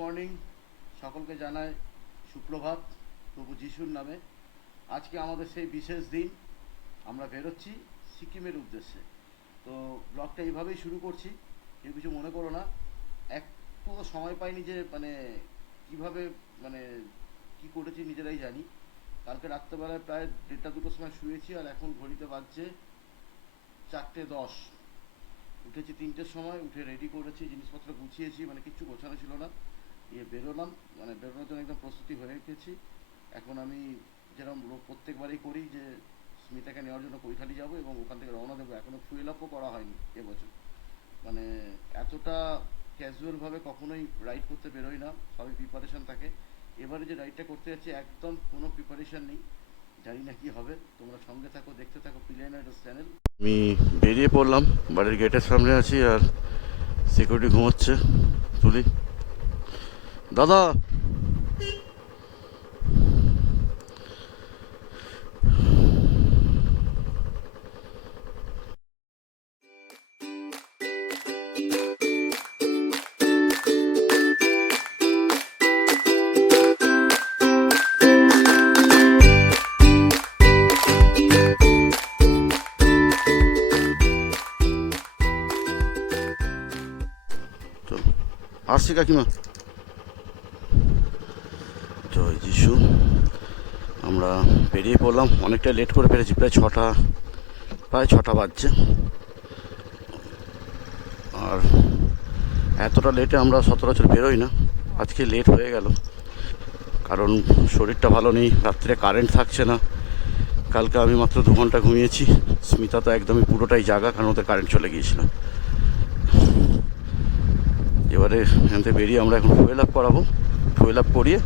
Morning, সকলকে জানাই সুপ্রভাত প্রভু যিশুর নামে। আজকে আমাদের সেই বিশেষ দিন, আমরা বেরোচ্ছি সিকিমের উদ্দেশ্যে। তো ব্লগটা এইভাবেই শুরু করছি, কেউ কিছু মনে করো না। একটু সময় পাইনি যে কিভাবে কি করেছি নিজেরাই জানি। কালকে রাত্রেবেলায় প্রায় 1:30-2টোর সময় শুয়েছি, আর এখন ঘড়িতে বাজছে 4:10। উঠেছি 3টের সময়, উঠে রেডি করেছি, জিনিসপত্র গুছিয়েছি, কিচ্ছু গোছানো ছিল না। বেরোলাম, বেরোনোর জন্য একদম প্রস্তুতি হয়ে গেছি। এখন আমি যেরকম প্রত্যেকবারই করি, যে স্মিতাকে নেওয়ার জন্য কৈখালি যাব এবং ওখান থেকে রওনা দেবো। এখনও ফুয়েল আপও করা হয়নি এবছর। এতটা ক্যাজুয়ালভাবে কখনোই রাইড করতে বেরোই না, সবই প্রিপারেশান থাকে। এবারে যে রাইডটা করতে যাচ্ছি একদম কোনো প্রিপারেশান নেই, জানি না কি হবে। তোমরা সঙ্গে থাকো, দেখতে থাকো পিলিয়ন রাইডার্স চ্যানেল। আমি বেরিয়ে পড়লাম, বাড়ির গেটের সামনে আছি, আর সিকিউরিটি ঘুমোচ্ছে। তুলি দাদা, আসছি কাকিমা। জয় যিশু। আমরা বেরিয়ে পড়লাম, অনেকটা লেট করে পেরেছি, প্রায় ছটা বাজছে। আর এতটা লেটে আমরা সচরাচর বেরোই না, আজকে লেট হয়ে গেল কারণ শরীরটা ভালো নেই, রাত্রে কারেন্ট থাকছে না। কালকে আমি মাত্র 2 ঘন্টা ঘুমিয়েছি, স্মিতা তো একদমই পুরোটাই জাগা, কারণ ওদের কারেন্ট চলে গিয়েছিল। এবারে এখান থেকে বেরিয়ে আমরা এখন ফুয়েল আপ করাবো, ফুয়েল আপ করিয়ে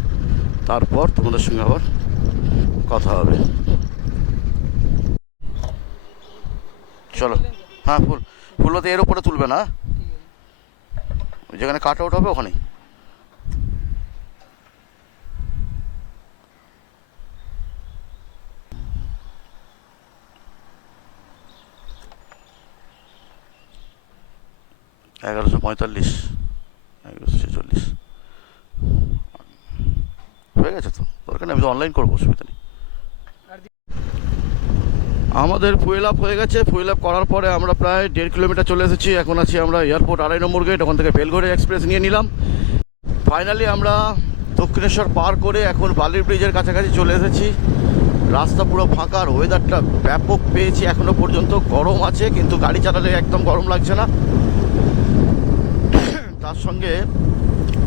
তারপর তোমাদের সঙ্গে আবার কথা হবে। চলো। হ্যাঁ, ফুল তো এর উপরে তুলবে না, যেখানে কাট আউট হবে ওখানেই। $1145, 1146 হয়ে গেছে। তো দরকার নেই, আমি তো অনলাইন করবো, অসুবিধা নেই। আমাদের ফুয়েল আপ হয়ে গেছে। ফুয়েল আপ করার পরে আমরা প্রায় 1.5 কিলোমিটার চলে এসেছি। এখন আছি আমরা এয়ারপোর্ট 2.5 নম্বর গেট, ওখান থেকে বেলঘড়ি এক্সপ্রেস নিয়ে নিলাম। ফাইনালি আমরা দক্ষিণেশ্বর পার করে এখন বালির ব্রিজের কাছাকাছি চলে এসেছি। রাস্তা পুরো ফাঁকা, আর ওয়েদারটা ব্যাপক পেয়েছি। এখনো পর্যন্ত গরম আছে, কিন্তু গাড়ি চালালে একদম গরম লাগছে না। তার সঙ্গে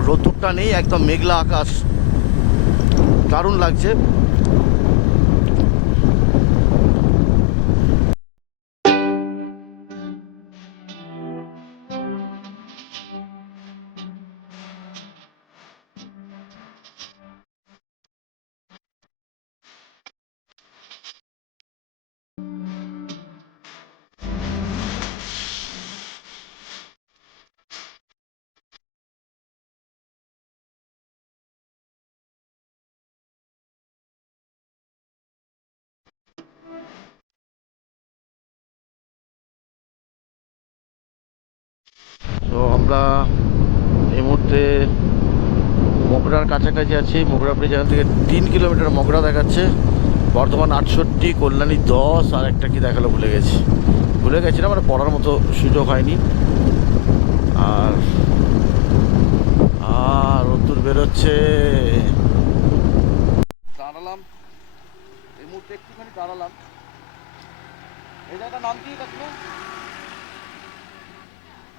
রোদ্দুরটা নেই, একদম মেঘলা আকাশ, দারুণ লাগছে। তো আমরা এই মুহূর্তে মগরার কাছাকাছি আছি। মগরা ব্রিজ এখান থেকে 3 কিলোমিটার মগরা দেখাচ্ছে। বর্ধমান 68, কল্যাণী 10, আর একটা কি দেখালো ভুলে গেছি না, পড়ার মতো সুযোগ হয়নি। আর রোদ্দুর বেরোচ্ছে। দাঁড়ালাম এই মুহূর্তে, একটুখানি দাঁড়ালাম। এই জায়গাটার নাম কি কাকিমা?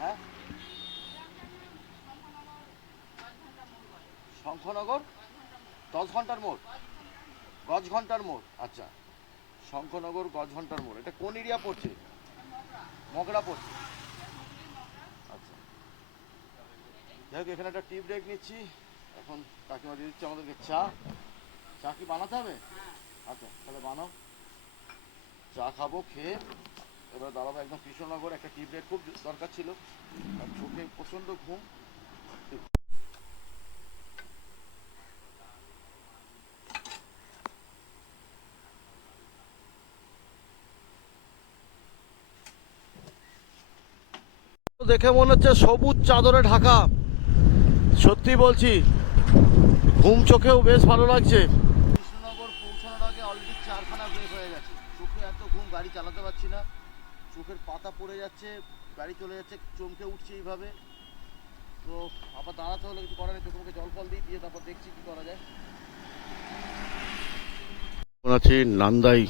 হ্যাঁ, শঙ্খনগর 10 ঘন্টার মোড়, গজ ঘন্টার মোড়। আচ্ছা, শঙ্খনগর গজ ঘন্টার মোড়। এটা কোন এরিয়া পড়ছে? মগরা পড়ছে। আচ্ছা, যাই হোক, এখানে একটা টি ব্রেক নিচ্ছি। এখন কাকিমা দিয়ে দিচ্ছে আমাদেরকে চা কি বানাতে হবে? আচ্ছা, তাহলে বানাও। চা খাবো, খেয়ে এবার দাঁড়াবো একদম কৃষ্ণনগর। একটা টি ব্রেক খুব দরকার ছিল, আর চোখে প্রচণ্ড ঘুম। দেখে মনে হচ্ছে সবুজ চাদরে ঢাকা, সত্যি বলছি ঘুম চোখেও বেশ ভালো লাগছে। কৃষ্ণনগর পৌঁছানোর আগে অলরেডি 4খানা ব্রেক হয়ে গেছে। চোখে এত ঘুম, গাড়ি চালাতে পারছি না, চোখের পাতা পড়ে যাচ্ছে, গাড়ি চলে যাচ্ছে, চমকে উঠছে এইভাবে। তো আবার দাঁড়াতে হলে কিছু করার নেই, চোখে মুখে জল ফল দিয়ে তারপর দেখছি কী করা যায়। এখন আছি নান্দাই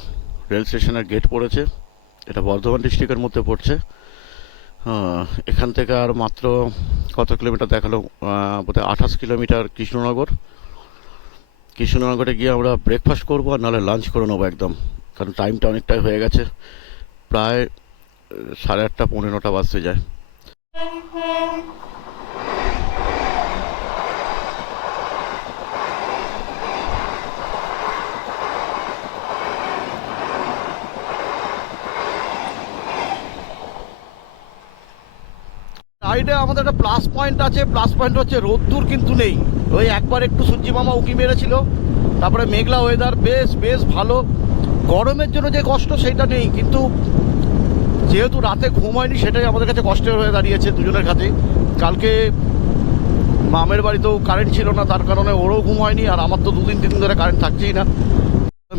রেল স্টেশনের গেট পড়েছে, এটা বর্ধমান ডিস্ট্রিক্টের মধ্যে পড়ছে। হ্যাঁ, এখান থেকে আর মাত্র কত কিলোমিটার দেখালো, বোধহয় 28 কিলোমিটার কৃষ্ণনগর। কৃষ্ণনগরে গিয়ে আমরা ব্রেকফাস্ট করবো আর নাহলে লাঞ্চ করে নেবো একদম, কারণ টাইমটা অনেকটাই হয়ে গেছে, প্রায় 8:30 পৌনে 9টা বাজতে যায়। সাইডে আমাদের একটা প্লাস পয়েন্ট আছে, প্লাস পয়েন্ট হচ্ছে রোদ্দুর কিন্তু নেই। ওই একবার একটু সূর্যি মামা উঁকি মেরেছিল, তারপরে মেঘলা ওয়েদার, বেশ বেশ ভালো। গরমের জন্য যে কষ্ট সেটা নেই, কিন্তু যেহেতু রাতে ঘুম হয়নি সেটাই আমাদের কাছে কষ্টের হয়ে দাঁড়িয়েছে দুজনের কাছে। কালকে মামের বাড়িতেও কারেন্ট ছিল না, তার কারণে ওরও ঘুম হয়নি, আর আমার তো 2-3 দিন ধরে কারেন্ট থাকছেই না।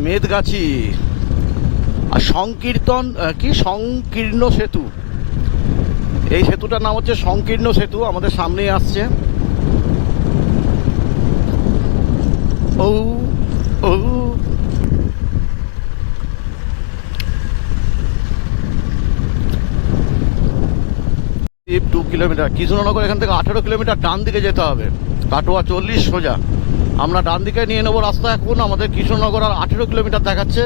মেদগাছি আর সংকীর্তন কি সংকীর্ণ সেতু, এই সেতুটার নাম হচ্ছে সংকীর্ণ সেতু, আমাদের সামনেই আসছে। ও ও 2 কিলোমিটার কৃষ্ণনগর, এখান থেকে 18 কিলোমিটার ডান দিকে যেতে হবে, কাটোয়া 40 সোজা। আমরা ডান দিকে নিয়ে নেবো রাস্তা। এখন আমাদের কৃষ্ণনগর আর 18 কিলোমিটার দেখাচ্ছে।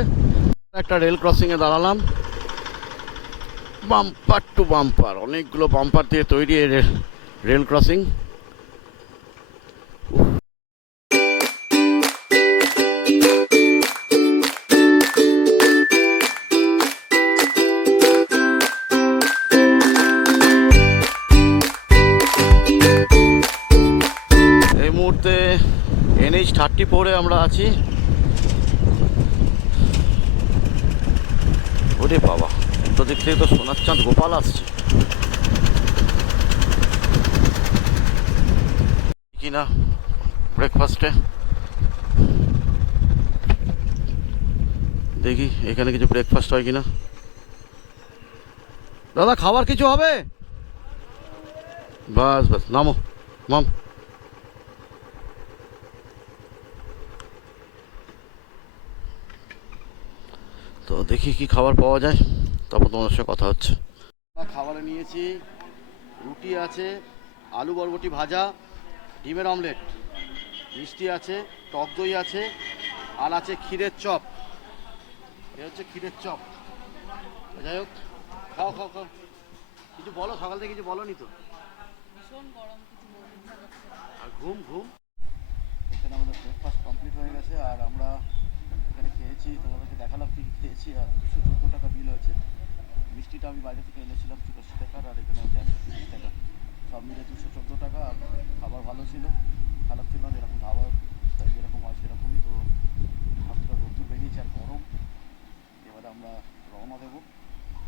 একটা রেল ক্রসিংয়ে দাঁড়ালাম, বাম্পার টু বাম্পার, অনেকগুলো বাম্পার দিয়ে তৈরি রেল ক্রসিং। এই মুহূর্তে NH-34-এ আমরা আছি। ওরে বাবা, তো দিক থেকে তো সোনার চাঁদ গোপাল আসছে কিনা ব্রেকফাস্টে। দেখি এখানে কিছু ব্রেকফাস্ট হয় কিনা। দাদা খাবার কিছু হবে? বাস বাস, নামো মাম। তো দেখি কি খাবার পাওয়া যায়, তারপর তোমার সাথে কথা হচ্ছে। খাবারে নিয়েছি, রুটি আছে, আলু বরবটি ভাজা, ডিমের অমলেট, মিষ্টি আছে, টক দই আছে, আর আছে ক্ষীরের চপ। এ হচ্ছে ক্ষীরের চপ। যাই হোক, খাও খাও খাও, কিছু বলো, সকাল থেকে কিছু বলো নি তো। আর ঘুম ঘুম। এখানে আমাদের ব্রেকফাস্ট কমপ্লিট হয়ে গেছে, আর আমরা এখানে খেয়েছি, তোমাদেরকে দেখালাম কি খেয়েছি। আর 214 টাকা বিল হয়েছে। মিষ্টিটা আমি বাইরে থেকে এনেছিলাম 84 টাকার, আর এখানে হচ্ছে 130 টাকা, সব মিলে 214 টাকা। আর খাবার ভালো ছিল, খারাপ ছিল না, যেরকম খাবার যেরকম হয় সেরকমই। তো হাতটা রোদ্দুর বেরিয়েছে আর গরম। এবারে আমরা রওনা দেবো,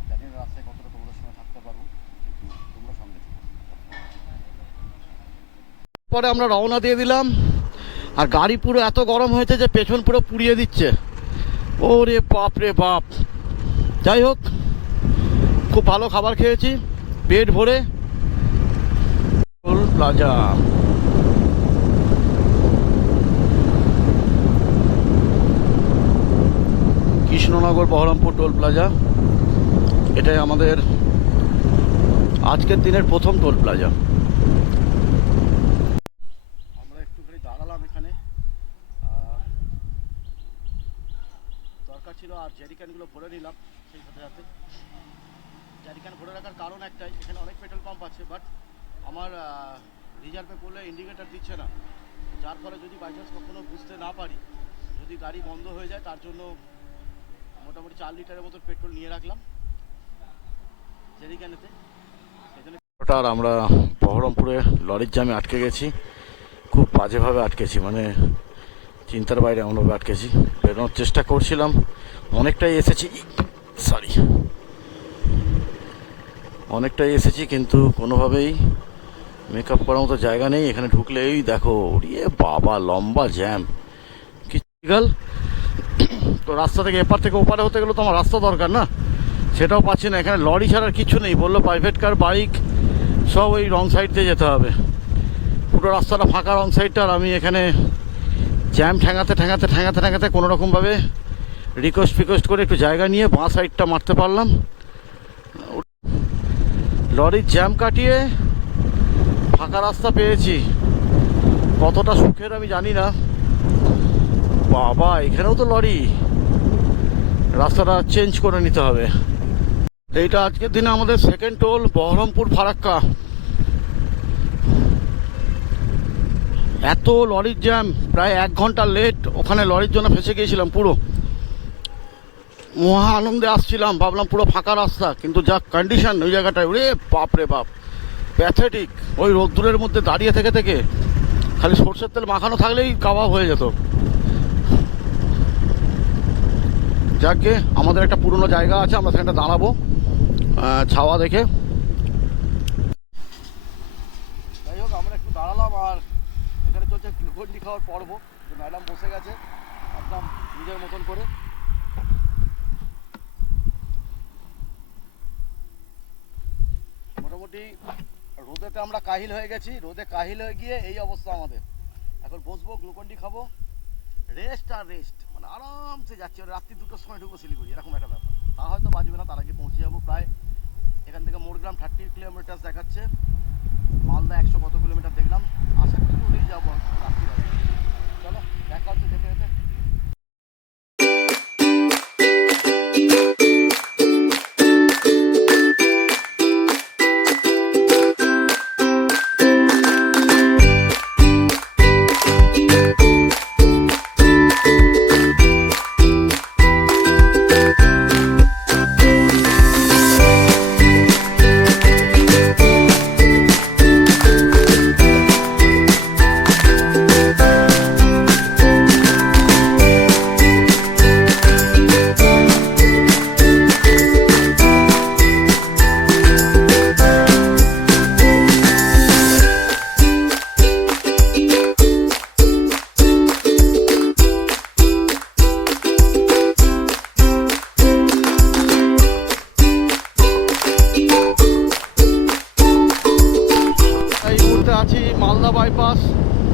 জানি না রাস্তায় কতটা তোমাদের সঙ্গে থাকতে পারবো, কিন্তু তোমরা সঙ্গে থেকো। পরে আমরা রওনা দিয়ে দিলাম, আর গাড়ি পুরো এত গরম হয়েছে যে পেছন পুরো পুড়িয়ে দিচ্ছে। ওরে বাপ রে বাপ। যাই হোক, খুব ভালো খাবার খেয়েছি পেট ভরে। Toll plaza, Krishnanagar Baharampur toll plaza, এটাই আমাদের আজকের দিনের প্রথম টোল প্লাজা। আমরা একটুখানি দাঁড়ালাম এখানে, দরকার ছিল, আর জেরিক্যানগুলো ভরে নিলাম সেই সাথে সাথে। জেরিক্যান ভরে রাখার কারণ একটাই, এখানে অনেক পেট্রোল পাম্প আছে, বাট আমার রিজার্ভে পড়লে ইন্ডিকেটার দিচ্ছে না, যার ফলে যদি বাই চান্স কখনো বুঝতে না পারি, যদি গাড়ি বন্ধ হয়ে যায়, তার জন্য মোটামুটি 4 লিটারের মতো পেট্রোল নিয়ে রাখলাম জেরিক্যানেতে। আর আমরা বহরমপুরে লরির জামে আটকে গেছি, খুব বাজেভাবে আটকেছি, মানে চিন্তার বাইরে এমনভাবে আটকেছি। বেরোনোর চেষ্টা করছিলাম, অনেকটাই এসেছি, অনেকটাই এসেছি, কিন্তু কোনোভাবেই মেকআপ করার মতো জায়গা নেই এখানে ঢুকলে। এই দেখো রে বাবা, লম্বা জ্যাম। কি গাল, তো রাস্তা থেকে এপার থেকে ওপারে হতে গেলে তো আমার রাস্তা দরকার না, সেটাও পাচ্ছি না। এখানে লরি ছাড়ার কিছু নেই, বললো প্রাইভেট কার, বাইক সব ওই রং সাইড দিয়ে যেতে হবে। পুরো রাস্তাটা ফাঁকা রং সাইডটা, আর আমি এখানে জ্যাম ঠেঙাতে ঠেঙাতে ঠেঙাতে ঠেঙাতে কোনো রকমভাবে রিকোয়েস্ট করে একটু জায়গা নিয়ে বাঁ সাইডটা মারতে পারলাম। লরির জ্যাম কাটিয়ে ফাঁকা রাস্তা পেয়েছি, কতটা সুখের আমি জানি না। বাবা, এখানেও তো লরি, রাস্তাটা চেঞ্জ করে নিতে হবে। এইটা আজকের দিনে আমাদের সেকেন্ড টোল, বহরমপুর ফারাক্কা। এত লরির জ্যাম, প্রায় 1 ঘন্টা লেট, ওখানে লরির জন্য ফেসে গিয়েছিলাম পুরো। মহা আনন্দে আসছিলাম, ভাবলাম পুরো ফাঁকা রাস্তা, কিন্তু যা কন্ডিশন ওই জায়গাটায়, ওরে বাপ রে বাপ, প্যাথেটিক। ওই রোদ্দুরের মধ্যে দাঁড়িয়ে থেকে থেকে খালি সর্ষের তেল মাখানো থাকলেই কাবাব হয়ে যেত। যাকে আমাদের একটা পুরনো জায়গা আছে, আমরা সেখানটা দাঁড়াবো ছাওয়া দেখে। যাই হোক, আমরা একটু দাঁড়ালাম, আর এখানে চলছে গ্লুকন্ডি খাওয়ার পর্ব। ম্যাডাম বসে গেছে একদম নিজের মতন করে। মোটামুটি রোদেতে আমরা কাহিল হয়ে গেছি, রোদে কাহিল হয়ে গিয়ে এই অবস্থা আমাদের। এখন বসবো, গ্লুকন্ডি খাবো, রেস্ট আর রেস্ট, মানে আরামসে যাচ্ছি। রাত্রি 2টোর সময় ঢুকবো শিলিগুড়ি, এরকম একটা ব্যাপার। তা হয়তো বাজবে না, তার আগে পৌঁছে যাবো। প্রায় এখান থেকে মোড়গ্রাম 30 কিলোমিটার দেখাচ্ছে, মালদা 100 কত কিলোমিটার দেখলাম। আশা করি চলেই যাবো রাত্রি বাজে। চলো দেখা হচ্ছে যেতে যেতে।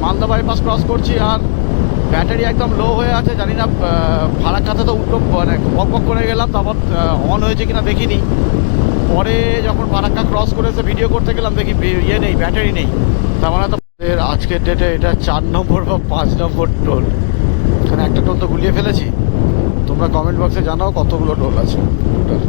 মালদা বাইপাস ক্রস করছি, আর ব্যাটারি একদম লো হয়ে আছে। জানি না ফারাক্কাতে তো উল্টো মানে বক বক করে গেলাম, তারপর অন হয়েছে কিনা দেখিনি। পরে যখন ফারাক্কা ক্রস করেছে ভিডিও করতে গেলাম, দেখি ইয়ে নেই, ব্যাটারি নেই। তার মানে তো আজকের ডেটে এটা 4 নম্বর বা 5 নম্বর টোল। এখানে একটা টোল তো গুলিয়ে ফেলেছি। তোমরা কমেন্ট বক্সে জানাও কতগুলো টোল আছে টোটাল।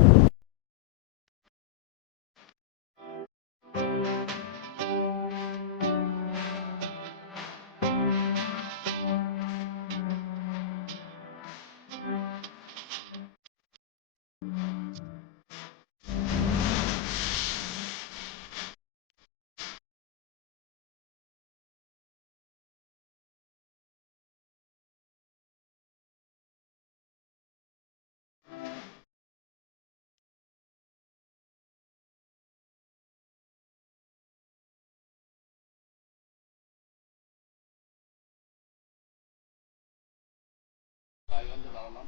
দাঁড়ালাম,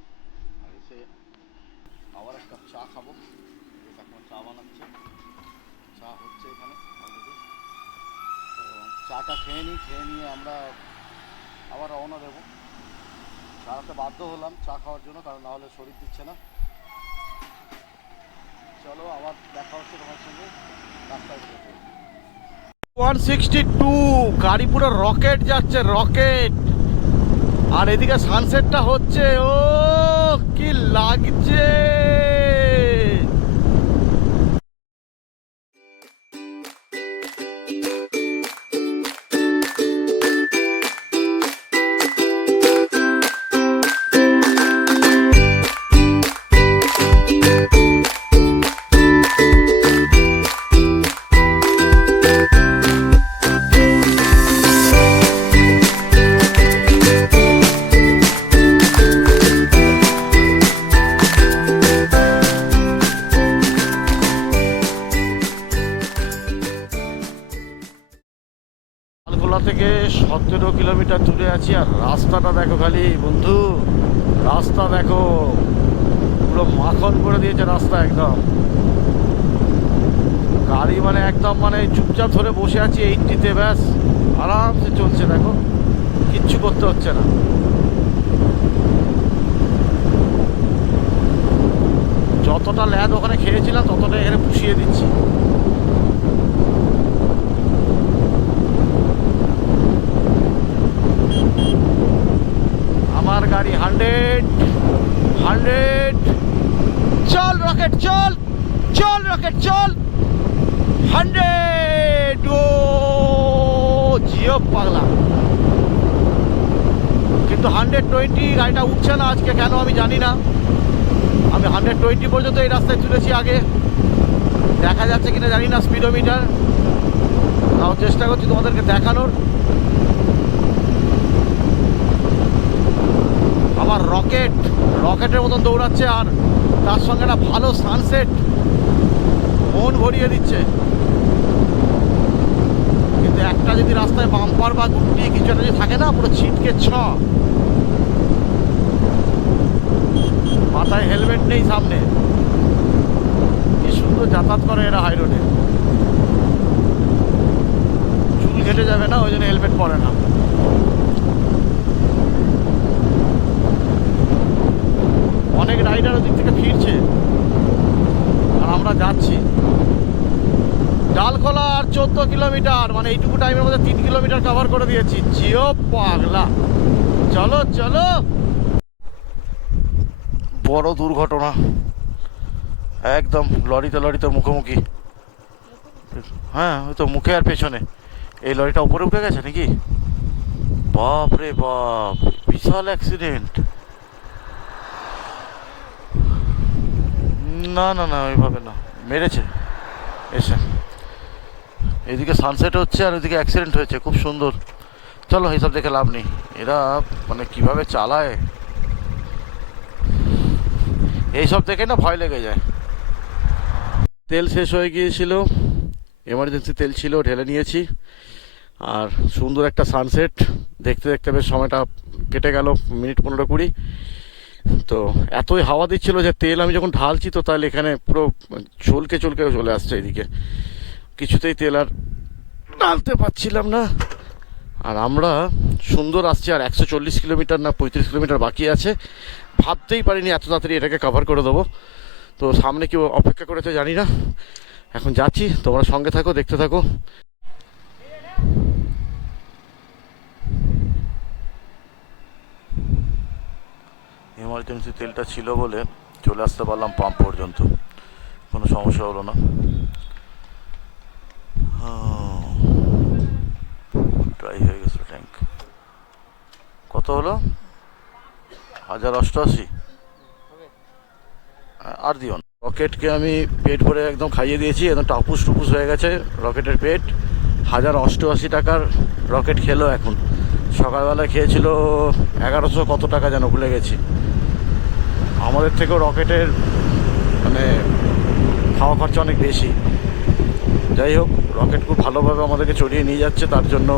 আর এসে আবার এক কাপ চা খাবো। এখন চা বানাচ্ছে, চা হচ্ছে এখানে অলরেডি। তো চাটা খেয়ে নিয়ে আমরা আবার রওনা দেবো। দাঁড়াতে বাধ্য হলাম চা খাওয়ার জন্য, কারণ নাহলে শরীর দিচ্ছে না। চলো আবার দেখা হচ্ছে তোমার সঙ্গে রাস্তায়। 162 গাড়ি পুরো রকেট যাচ্ছে, রকেট। আর এদিকে সানসেটটা হচ্ছে, ও কি লাগছে। খোলা থেকে 17 কিলোমিটার দূরে আছি, আর রাস্তাটা দেখো খালি বন্ধু, রাস্তা দেখো পুরো মাখন করে দিয়েছে রাস্তা একদম। গাড়ি মানে একদম মানে চুপচাপ ধরে বসে আছি 80-তে, ব্যাস আরামসে চলছে, দেখো কিচ্ছু করতে হচ্ছে না। যতটা ল্যাদ ওখানে খেয়েছিলাম ততটা এখানে পুষিয়ে দিচ্ছি। আমার গাড়ি 100 চল রকেট চল, চল রকেট চল 100। ও জিও পাগলা, কিন্তু 120 গাড়িটা উঠছে না আজকে, কেন আমি জানি না। আমি 120 পর্যন্ত এই রাস্তায় তুলেছি আগে, দেখা যাচ্ছে কিনা জানি না স্পিডোমিটার, তাও চেষ্টা করছি তোমাদেরকে দেখানোর। আবার রকেটের মতন দৌড়াচ্ছে, আর তার সঙ্গে একটা ভালো সানসেট মন ভরিয়ে দিচ্ছে। কিন্তু একটা যদি রাস্তায় বাম্পার বা গুটি কিছু একটা যদি থাকে না, পুরো ছিটকে মাথায় হেলমেট নেই সামনে, কি সুন্দর যাতায়াত করে এরা হাই রোডে। চুল ঘেটে যাবে না, ওই জন্য হেলমেট পরে না। অনেক রাইডার ওদিক থেকে ফিরছে আর আমরা যাচ্ছি। ডালখোলা আর 14 কিলোমিটার, মানে এইটুকু টাইমের মধ্যে 3 কিলোমিটার কভার করে দিয়েছি। জিও পাগলা, চলো চলো। বড় দুর্ঘটনা, একদম লরিতে মুখোমুখি। হ্যাঁ, ওই তো মুখে আর পেছনে। এই লরিটা উপরে উঠে গেছে নাকি? বাপ রে বাপ, বিশাল অ্যাক্সিডেন্ট। না না না, ওইভাবে না, মেরেছে এসে। এদিকে সানসেট হচ্ছে আর ওইদিকে অ্যাক্সিডেন্ট হয়েছে, খুব সুন্দর। চলো এইসব দেখে লাভ নেই, এরা মানে কিভাবে চালায় এইসব দেখে না ভয় লেগে যায়। তেল শেষ হয়ে গিয়েছিল, এমার্জেন্সি তেল ছিল, ঢেলে নিয়েছি। আর সুন্দর একটা সানসেট দেখতে দেখতে বেশ সময়টা কেটে গেল, মিনিট 15-20। তো এতই হাওয়া দিচ্ছিল যে তেল আমি যখন ঢালছি তো তাহলে এখানে পুরো চলকে চলে আসছে এদিকে, কিছুতেই তেল আর ঢালতে পারছিলাম না। আর আমরা সুন্দর আসছি, আর 140 কিলোমিটার না 35 কিলোমিটার বাকি আছে। ভাবতেই পারিনি এত তাড়াতাড়ি এটাকে কভার করে দেবো। তো সামনে কি অপেক্ষা করেছে জানি না, এখন যাচ্ছি, তোমরা সঙ্গে থাকো, দেখতে থাকো। এমার্জেন্সি তেলটা ছিল বলে চলে আসতে পারলাম পাম্প পর্যন্ত, কোনো সমস্যা হলো না। ড্রাই হয়ে গেছিল ট্যাঙ্ক। কত হলো? 1088। আর দিও না। রকেটকে আমি পেট ভরে একদম খাইয়ে দিয়েছি, একদম টাপুস টুপুস হয়ে গেছে রকেটের পেট। 1088 টাকার রকেট খেলো এখন। সকালবেলা খেয়েছিল 1100 কত টাকা যেন ভুলে গেছি। আমাদের থেকেও রকেটের মানে খাওয়া খরচা অনেক বেশি। যাই হোক, রকেট খুব ভালোভাবে আমাদেরকে চড়িয়ে নিয়ে যাচ্ছে, তার জন্য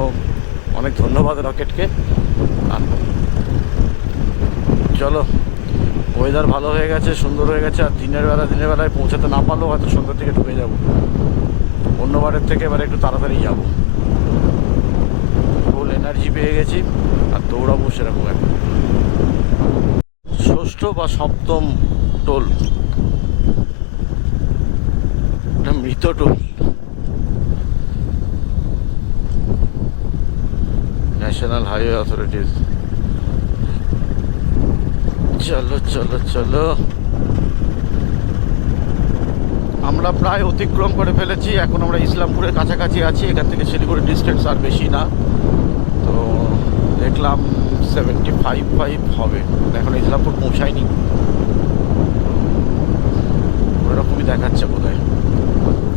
অনেক ধন্যবাদ রকেটকে। আর চলো, ওয়েদার ভালো হয়ে গেছে, সুন্দর হয়ে গেছে। আর দিনের বেলায় পৌঁছাতে না পারলেও হয়তো সন্ধ্যার দিকে ঢুকে যাব। অন্যবারের থেকে এবারে একটু তাড়াতাড়ি যাব, ফুল এনার্জি পেয়ে গেছি আর দৌড়াবো সেরকম এখন। 6ষ্ঠ বা 7ম টোল, মৃত টোল, ন্যাশনাল হাইওয়ে অথরিটিজ। চলো চলো চলো, আমরা প্রায় অতিক্রম করে ফেলেছি। এখন আমরা ইসলামপুরের কাছাকাছি আছি, এখান থেকে শিলিগুড়ি ডিস্টেন্স আর বেশি না। তো দেখলাম 75 হবে, এখন ইসলামপুর পৌঁছায়নি, ওরকমই দেখাচ্ছে বোধ হয়,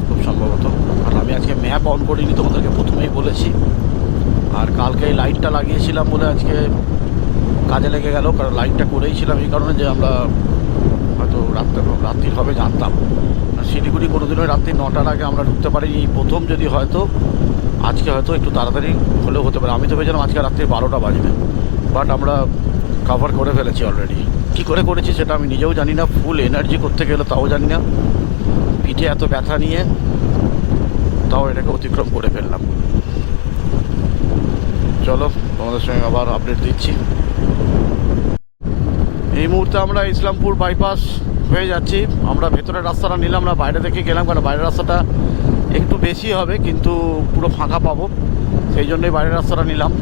খুব সম্ভবত। আর আমি আজকে ম্যাপ অন করিনি, তোমাদেরকে প্রথমেই বলেছি। আর কালকে এই লাইটটা লাগিয়েছিলাম বলে আজকে কাজে লেগে গেল, কারণ লাইটটা করেইছিলাম এই কারণে যে আমরা হয়তো রাত্রির হবে জানতাম। শিলিগুড়ি কোনোদিনও রাত্রি 9টার আগে আমরা ঢুকতে পারিনি, এই প্রথম যদি হয়তো আজকে হয়তো একটু তাড়াতাড়ি হলেও হতে পারে। আমি তো ভেবেছিলাম আজকে রাত্রি 12টা বাজবে, বাট আমরা কভার করে ফেলেছি অলরেডি। কী করে করেছি সেটা আমি নিজেও জানি না, ফুল এনার্জি করতে গেলে তাও জানি না, পিঠে এত ব্যথা নিয়ে তাও এটাকে অতিক্রম করে ফেললাম। চলো তোমাদের সঙ্গে আবার আপডেট দিচ্ছি। এই মুহূর্তে আমরা ইসলামপুর বাইপাস হয়ে যাচ্ছি। আমরা ভেতরের রাস্তাটা নিলাম না, বাইরে থেকে গেলাম, কারণ বাইরের রাস্তাটা একটু বেশি হবে কিন্তু পুরো ফাঁকা পাবো, সেই জন্যই বাইরের রাস্তাটা নিলাম।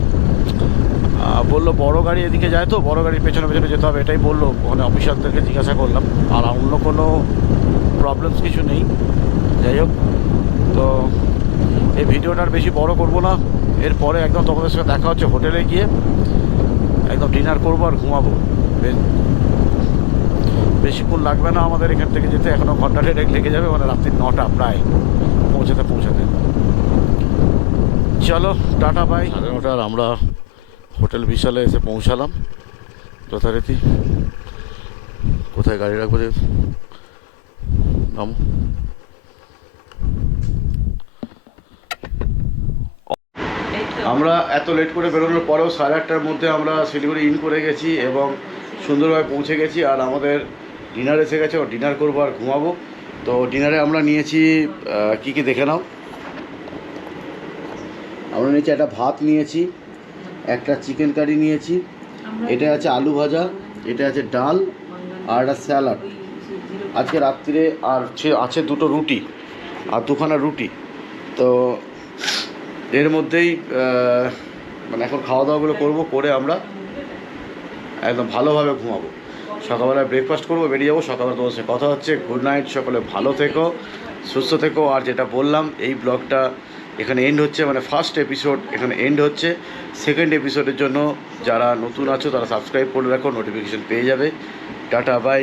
বললো বড় গাড়ি এদিকে যায়, তো বড় গাড়ির পেছনে পেছনে যেতে হবে, এটাই বললো। ওখানে অফিসারদেরকে জিজ্ঞাসা করলাম, আর অন্য কোনো প্রবলেমস কিছু নেই। যাই হোক, তো এই ভিডিওটা আর বেশি বড় করব না। এরপরে একদম তোমাদের সঙ্গে দেখা হচ্ছে হোটেলে গিয়ে, একদম ডিনার করবো আর ঘুমাবো। বেশিক্ষণ লাগবে না আমাদের এখান থেকে যেতে, এখনও ঘন্টা দেড়েক লেগে যাবে, মানে রাত্রি 9টা প্রায় পৌঁছাতে। চলো টাটা বাই। 9:30 আমরা হোটেল বিশালে এসে পৌঁছালাম যথারীতি। কোথায় গাড়ি রাখবো, নাম আমরা এত লেট করে বেরোনোর পরেও 8:30টার মধ্যে আমরা শিলিগুড়ি ইন করে গেছি এবং সুন্দরভাবে পৌঁছে গেছি। আর আমাদের ডিনার এসে গেছে, ডিনার করবো আর ঘুমাবো। তো ডিনারে আমরা নিয়েছি কী কী দেখে নাও। আমরা নিয়েছি একটা ভাত নিয়েছি, একটা চিকেন কারি নিয়েছি, এটা আছে আলু ভাজা, এটা আছে ডাল আর একটা স্যালাড। আজকে রাত্রিরে আর আছে 2টো রুটি আর 2খানা রুটি। তো এর মধ্যেই মানে এখন খাওয়া দাওয়াগুলো করবো, করে আমরা একদম ভালোভাবে ঘুমাবো। সকালবেলায় ব্রেকফাস্ট করবো, বেরিয়ে যাবো। সকালবেলা তোমার সাথে কথা হচ্ছে। গুড নাইট, সকলে ভালো থেকো, সুস্থ থেকো। আর যেটা বললাম, এই ব্লগটা এখানে এন্ড হচ্ছে, মানে ফার্স্ট এপিসোড এখানে এন্ড হচ্ছে। সেকেন্ড এপিসোডের জন্য যারা নতুন আছো তারা সাবস্ক্রাইব করে রাখো, নোটিফিকেশান পেয়ে যাবে। Tata bye.